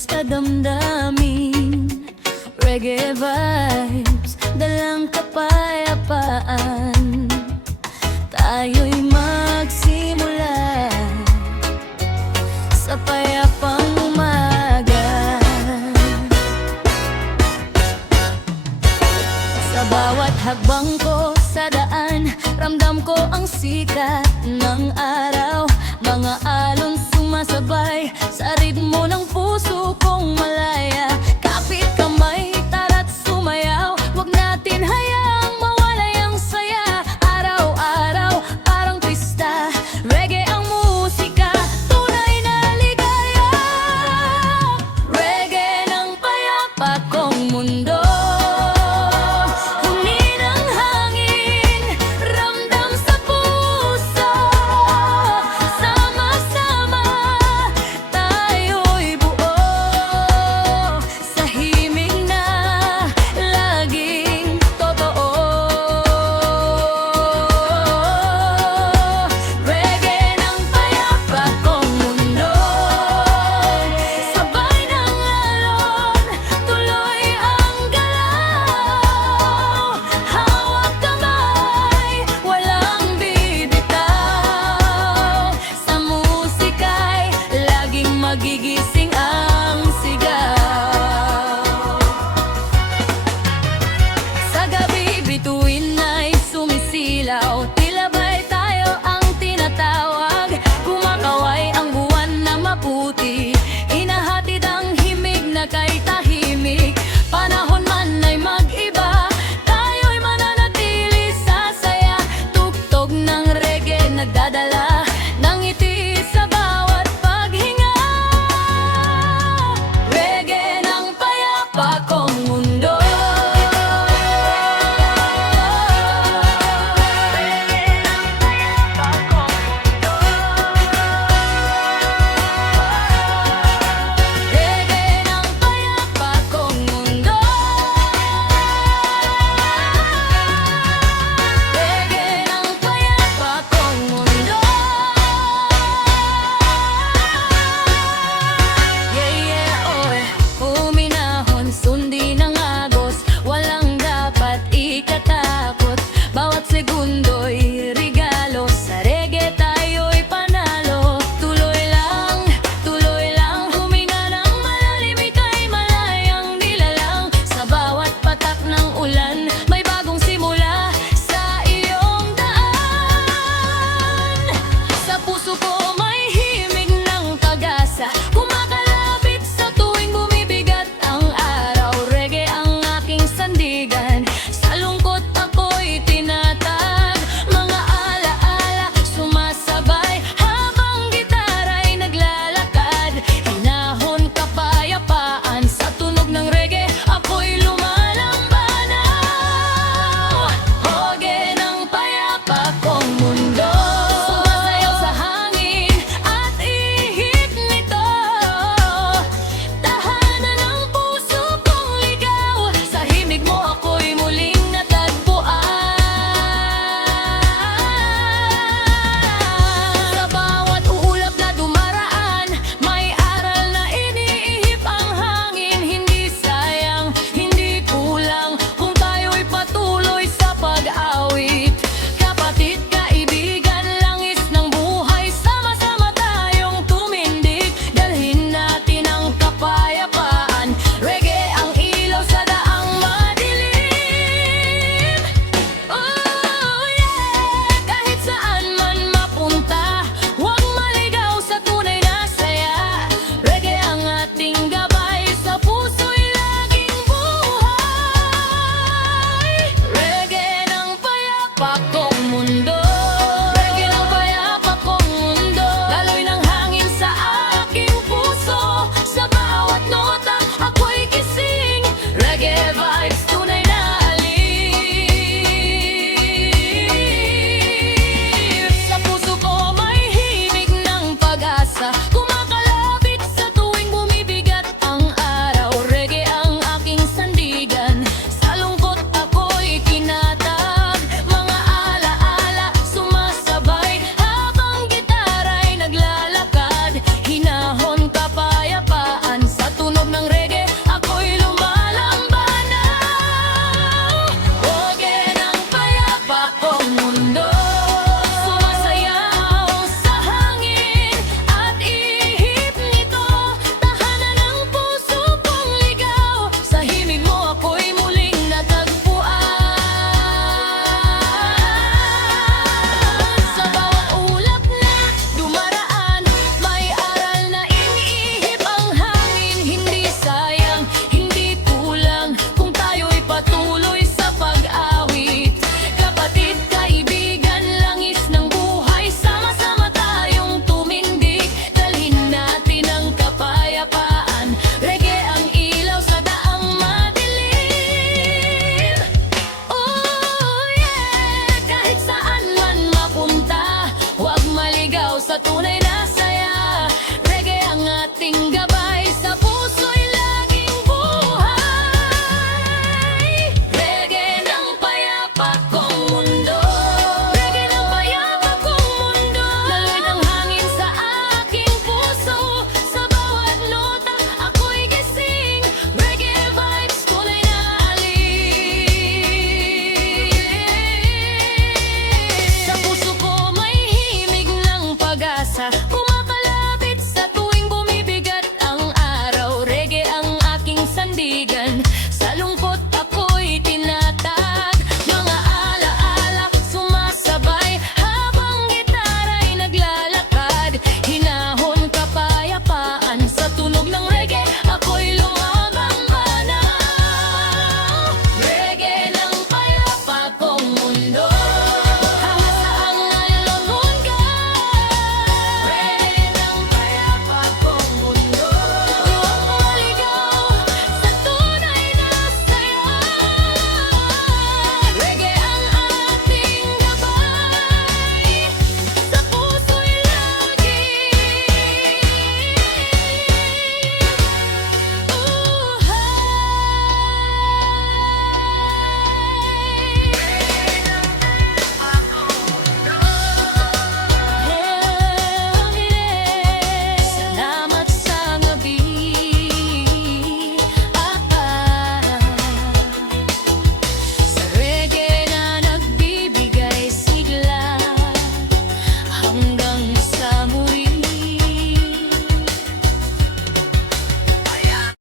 sa damdamin Reggae vibes, dalang kapayapaan. Tayo'y magsimula Sa payapang umaga. Sa bawat hakbang ko sa daan Ramdam ko ang sikat ng araw. Mga alon sumasabay Sa ritmo ng puso